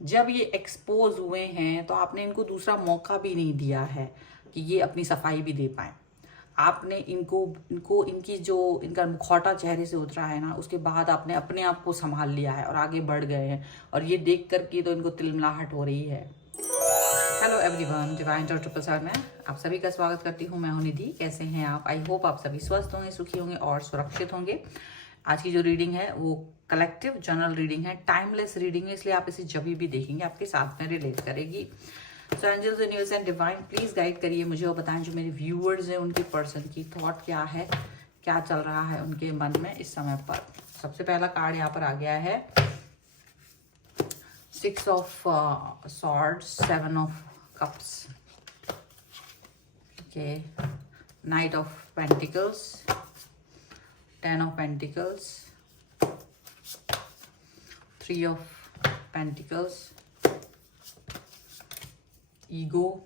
जब ये एक्सपोज हुए हैं तो आपने इनको दूसरा मौका भी नहीं दिया है कि ये अपनी सफाई भी दे पाए। आपने इनको इनको इनकी जो इनका मुखौटा चेहरे से उतरा है ना, उसके बाद आपने अपने आप को संभाल लिया है और आगे बढ़ गए हैं। और ये देख कर के तो इनको तिलमिलाहट हो रही है। Hello everyone, divine dot triple seven में आप सभी का स्वागत करती हूँ। मैं हूं निधि। कैसे हैं आप? आई होप आप सभी स्वस्थ होंगे, सुखी होंगे और सुरक्षित होंगे। आज की जो रीडिंग है वो कलेक्टिव जनरल रीडिंग है, टाइमलेस रीडिंग है, इसलिए आप इसे जब भी देखेंगे आपके साथ में रिलेट करेगी। So angels, universe and divine please guide करिए मुझे और बताएं जो मेरे व्यूअर्स हैं उनके पर्सन की थॉट क्या है, क्या चल रहा है उनके मन में इस समय पर। सबसे पहला कार्ड यहाँ पर आ गया है 6 of swords, 7 of cups, okay, Knight of Pentacles, 10 of Pentacles, 3 of Pentacles, Ego,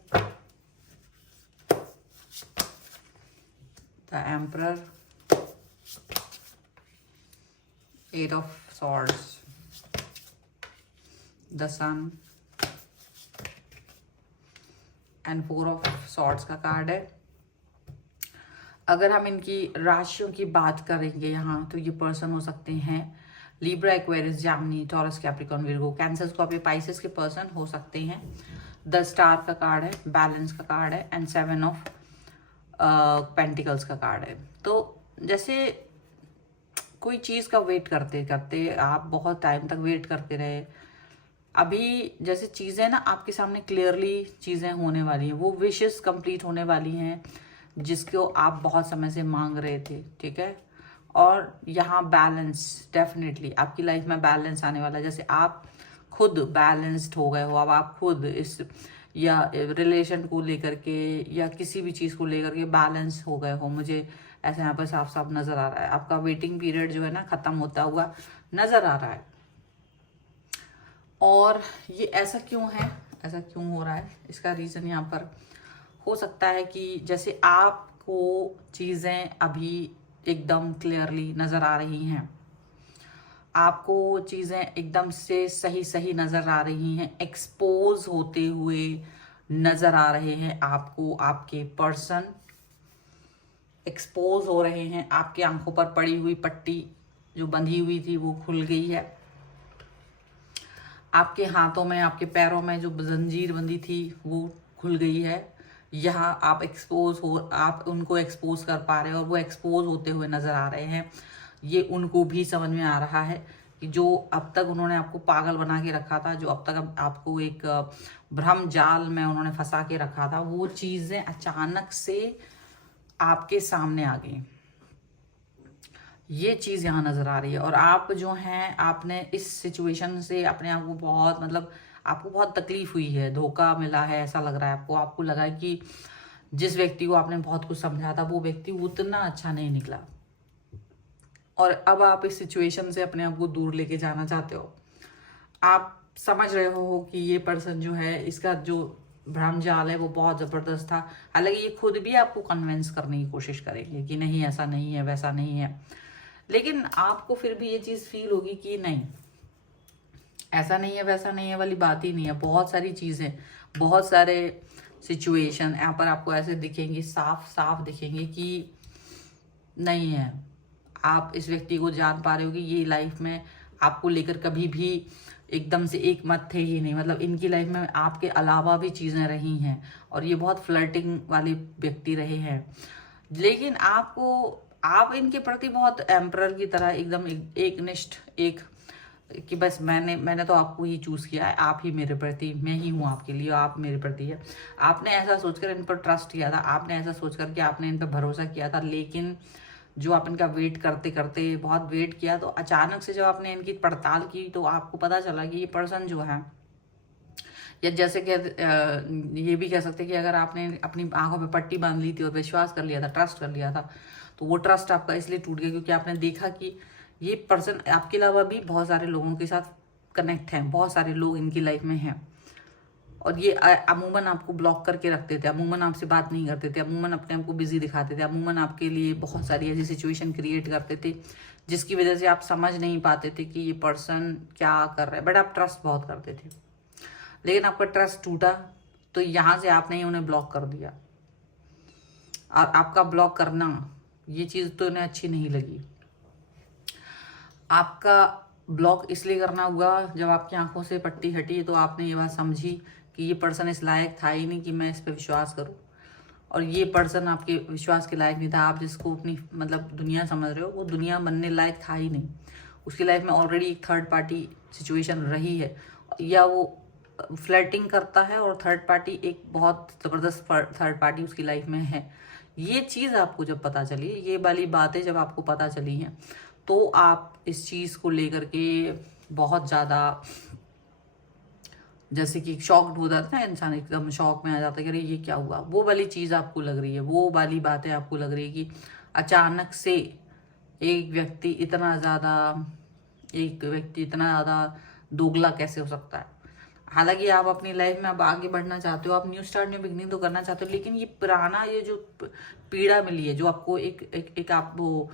the Emperor, 8 of Swords, the Sun and 4 of swords का कार्ड है। अगर हम इनकी राशियों की बात करेंगे यहाँ, तो ये पर्सन हो सकते हैं Libra, Aquarius, Gemini, Taurus, Capricorn, Virgo, Cancer, Scorpio, Pisces के पर्सन हो सकते हैं। द स्टार का कार्ड है, बैलेंस का कार्ड है एंड 7 ऑफ पेंटिकल्स का कार्ड है। तो जैसे कोई चीज़ का वेट करते करते आप बहुत टाइम तक वेट करते रहे, अभी जैसे चीज़ें ना आपके सामने क्लियरली चीज़ें होने वाली हैं, वो विशेस कंप्लीट होने वाली हैं जिसको आप बहुत समय से मांग रहे थे, ठीक है। और यहाँ बैलेंस, डेफिनेटली आपकी लाइफ में बैलेंस आने वाला है। जैसे आप खुद बैलेंस्ड हो गए हो, अब आप खुद इस या रिलेशन को लेकर के या किसी भी चीज़ को लेकर के बैलेंस हो गए हो। मुझे ऐसा यहाँ पर साफ साफ नज़र आ रहा है। आपका वेटिंग पीरियड जो है ना ख़त्म होता हुआ नज़र आ रहा है। और ये ऐसा क्यों है, ऐसा क्यों हो रहा है, इसका रीज़न यहाँ पर हो सकता है कि जैसे आपको चीज़ें अभी एकदम क्लियरली नज़र आ रही हैं, आपको चीज़ें एकदम से सही सही नज़र आ रही हैं, एक्सपोज होते हुए नज़र आ रहे हैं आपको। आपके पर्सन एक्सपोज हो रहे हैं, आपकी आंखों पर पड़ी हुई पट्टी जो बंधी हुई थी वो खुल गई है। आपके हाथों में, आपके पैरों में जो जंजीर बंदी थी वो खुल गई है। यहाँ आप एक्सपोज हो, आप उनको एक्सपोज कर पा रहे हो और वो एक्सपोज होते हुए नज़र आ रहे हैं। ये उनको भी समझ में आ रहा है कि जो अब तक उन्होंने आपको पागल बना के रखा था, जो अब तक आपको एक भ्रम जाल में उन्होंने फंसा के रखा था, वो चीज़ें अचानक से आपके सामने आ गई। ये चीज़ यहाँ नज़र आ रही है। और आप जो हैं, आपने इस सिचुएशन से अपने आप को बहुत, मतलब आपको बहुत तकलीफ हुई है, धोखा मिला है, ऐसा लग रहा है आपको। आपको लगा है कि जिस व्यक्ति को आपने बहुत कुछ समझा था वो व्यक्ति उतना अच्छा नहीं निकला, और अब आप इस सिचुएशन से अपने आप को दूर लेके जाना चाहते हो। आप समझ रहे हो कि ये पर्सन जो है, इसका जो भ्रम जाल है वो बहुत ज़बरदस्त था। हालांकि ये खुद भी आपको कन्विंस करने की कोशिश करेंगे कि नहीं, ऐसा नहीं है, वैसा नहीं है, लेकिन आपको फिर भी ये चीज़ फील होगी कि नहीं, ऐसा नहीं है, वैसा नहीं है वाली बात ही नहीं है। बहुत सारी चीज़ें, बहुत सारे सिचुएशन यहाँ पर आपको ऐसे दिखेंगे, साफ साफ दिखेंगे कि नहीं है। आप इस व्यक्ति को जान पा रहे हो कि ये लाइफ में आपको लेकर कभी भी एकदम से एक मत थे ही नहीं। मतलब इनकी लाइफ में आपके अलावा भी चीज़ें रही हैं और ये बहुत फ्लर्टिंग वाले व्यक्ति रहे हैं, लेकिन आप इनके प्रति बहुत एम्परर की तरह एकदम एक निष्ठ, एक कि बस मैंने तो आपको ही चूज़ किया है, आप ही मेरे प्रति, मैं ही हूँ आपके लिए, आप मेरे प्रति है। आपने ऐसा सोचकर इन पर ट्रस्ट किया था, आपने ऐसा सोचकर कि आपने इन पर भरोसा किया था, लेकिन जो आप इनका वेट करते करते बहुत वेट किया, तो अचानक से जब आपने इनकी पड़ताल की तो आपको पता चला कि ये पर्सन जो है, या जैसे कि ये भी कह सकते कि अगर आपने अपनी आंखों में पट्टी बांध ली थी और विश्वास कर लिया था, ट्रस्ट कर लिया था, तो वो ट्रस्ट आपका इसलिए टूट गया क्योंकि आपने देखा कि ये पर्सन आपके अलावा भी बहुत सारे लोगों के साथ कनेक्ट हैं, बहुत सारे लोग इनकी लाइफ में हैं, और ये अमूमन आपको ब्लॉक करके रखते थे, अमूमन आपसे बात नहीं करते थे, अमूमन अपने आप को बिजी दिखाते थे, अमूमन आपके लिए बहुत सारी ऐसी सिचुएशन क्रिएट करते थे जिसकी वजह से आप समझ नहीं पाते थे कि ये पर्सन क्या कर रहा है, बट आप ट्रस्ट बहुत करते थे। लेकिन आपका ट्रस्ट टूटा, तो यहाँ से आपने ही उन्हें ब्लॉक कर दिया। और आपका ब्लॉक करना, ये चीज़ तो उन्हें अच्छी नहीं लगी। आपका ब्लॉक इसलिए करना हुआ, जब आपकी आंखों से पट्टी हटी तो आपने ये बात समझी कि ये पर्सन इस लायक था ही नहीं कि मैं इस पर विश्वास करूं, और ये पर्सन आपके विश्वास के लायक नहीं था। आप जिसको अपनी मतलब दुनिया समझ रहे हो, वो दुनिया बनने लायक था ही नहीं। उसकी लाइफ में ऑलरेडी एक थर्ड पार्टी सिचुएशन रही है, या वो फ्लर्टिंग करता है और थर्ड पार्टी एक बहुत ज़बरदस्त थर्ड पार्टी उसकी लाइफ में है। ये चीज़ आपको जब पता चली, ये वाली बातें जब आपको पता चली हैं, तो आप इस चीज़ को लेकर के बहुत ज़्यादा, जैसे कि शॉक्ड हो जाता है ना इंसान, एकदम शॉक में आ जाता है कि अरे ये क्या हुआ। वो वाली चीज़ आपको लग रही है, वो वाली बातें आपको लग रही है कि अचानक से एक व्यक्ति इतना ज़्यादा दोगला कैसे हो सकता है। हालांकि आप अपनी लाइफ में अब आगे बढ़ना चाहते हो, आप न्यू स्टार्ट, न्यू बिगनिंग तो करना चाहते हो, लेकिन ये पुराना, ये जो पीड़ा मिली है, जो आपको एक आप वो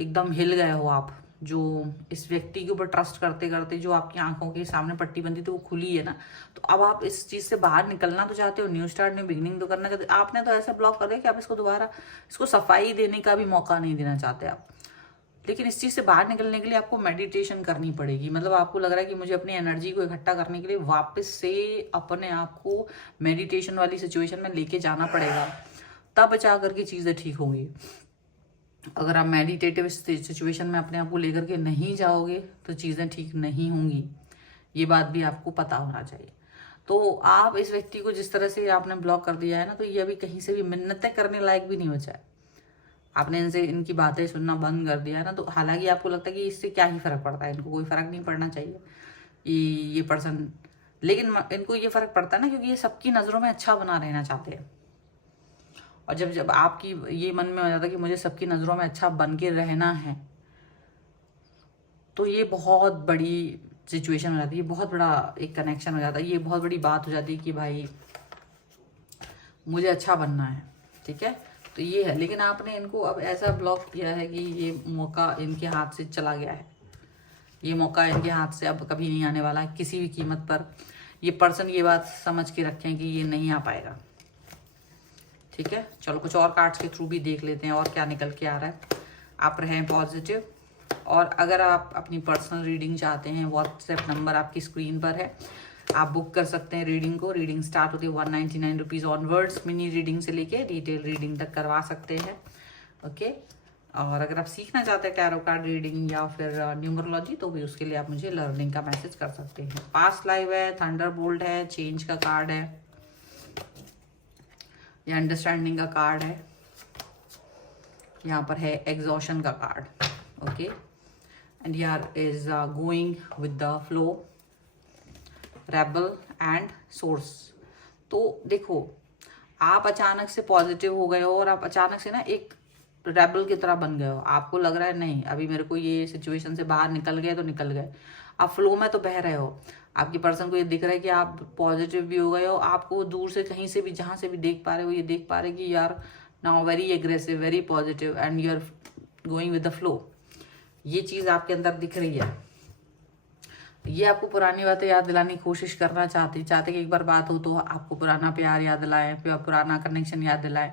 एकदम हिल गए हो आप, जो इस व्यक्ति के ऊपर ट्रस्ट करते करते जो आपकी आंखों के सामने पट्टी बंदी थी वो खुली है ना, तो अब आप इस चीज़ से बाहर निकलना तो चाहते हो, न्यू स्टार्ट, न्यू बिगनिंग तो करना चाहते हो। आपने तो ऐसा ब्लॉक कर दिया कि आप इसको दोबारा, इसको सफाई देने का भी मौका नहीं देना चाहते आप। लेकिन इस चीज़ से बाहर निकलने के लिए आपको मेडिटेशन करनी पड़ेगी। मतलब आपको लग रहा है कि मुझे अपनी एनर्जी को इकट्ठा करने के लिए वापस से अपने आप को मेडिटेशन वाली सिचुएशन में लेके जाना पड़ेगा, तब जा करके चीज़ें ठीक होंगी। अगर आप मेडिटेटिव सिचुएशन में अपने आप को लेकर के नहीं जाओगे तो चीज़ें ठीक नहीं होंगी। ये बात भी आपको पता होना चाहिए। तो आप इस व्यक्ति को जिस तरह से आपने ब्लॉक कर दिया है ना, तो ये अभी कहीं से भी मिन्नतें करने लायक भी नहीं बचा है। आपने इनसे इनकी बातें सुनना बंद कर दिया है ना, तो हालांकि आपको लगता है कि इससे क्या ही फर्क पड़ता है, इनको कोई फर्क नहीं पड़ना चाहिए ये पर्सन, लेकिन इनको ये फर्क पड़ता है ना, क्योंकि ये सबकी नज़रों में अच्छा बना रहना चाहते हैं। और जब आपकी ये मन में हो जाता है कि मुझे सबकी नज़रों में अच्छा बन के रहना है, तो ये बहुत बड़ी सिचुएशन हो जाती है, बहुत बड़ा एक कनेक्शन हो जाता है, ये बहुत बड़ी बात हो जाती है कि भाई मुझे अच्छा बनना है, ठीक है। तो ये है, लेकिन आपने इनको अब ऐसा ब्लॉक किया है कि ये मौका इनके हाथ से चला गया है। ये मौका इनके हाथ से अब कभी नहीं आने वाला है किसी भी कीमत पर। ये पर्सन ये बात समझ के रखें कि ये नहीं आ पाएगा, ठीक है। चलो कुछ और कार्ड्स के थ्रू भी देख लेते हैं और क्या निकल के आ रहा है। आप रहें पॉजिटिव, और अगर आप अपनी पर्सनल रीडिंग चाहते हैं, व्हाट्सएप नंबर आपकी स्क्रीन पर है, आप बुक कर सकते हैं रीडिंग को। रीडिंग स्टार्ट होती है 199 रुपीज़ ऑनवर्ड्स। मिनी रीडिंग से लेके डिटेल रीडिंग तक करवा सकते हैं, ओके। और अगर आप सीखना चाहते हैं टैरो कार्ड रीडिंग या फिर न्यूमरोलॉजी, तो भी उसके लिए आप मुझे लर्निंग का मैसेज कर सकते हैं। पास्ट लाइव है, थंडरबोल्ट है, चेंज का कार्ड है, ये अंडरस्टैंडिंग का कार्ड है, यहाँ पर है एग्जॉशन का कार्ड, ओके। एंड यार is going with the flow, rebel and source. तो देखो, आप अचानक से पॉजिटिव हो गए हो और आप अचानक से ना एक रेबल की तरह बन गए हो। आपको लग रहा है नहीं, अभी मेरे को ये सिचुएशन से बाहर निकल गए तो निकल गए। आप फ्लो में तो बह रहे हो। आपकी पर्सन को ये दिख रहा है कि आप पॉजिटिव भी हो गए हो। आपको दूर से कहीं से भी जहाँ से भी देख पा रहे हो, ये देख पा रहे कि यार now very aggressive, very positive and you are going with the flow. ये चीज़ आपके अंदर दिख रही है। ये आपको पुरानी बातें याद दिलाने की कोशिश करना चाहते कि एक बार बात हो तो आपको पुराना प्यार याद दिलाएं, पुराना कनेक्शन याद दिलाएं।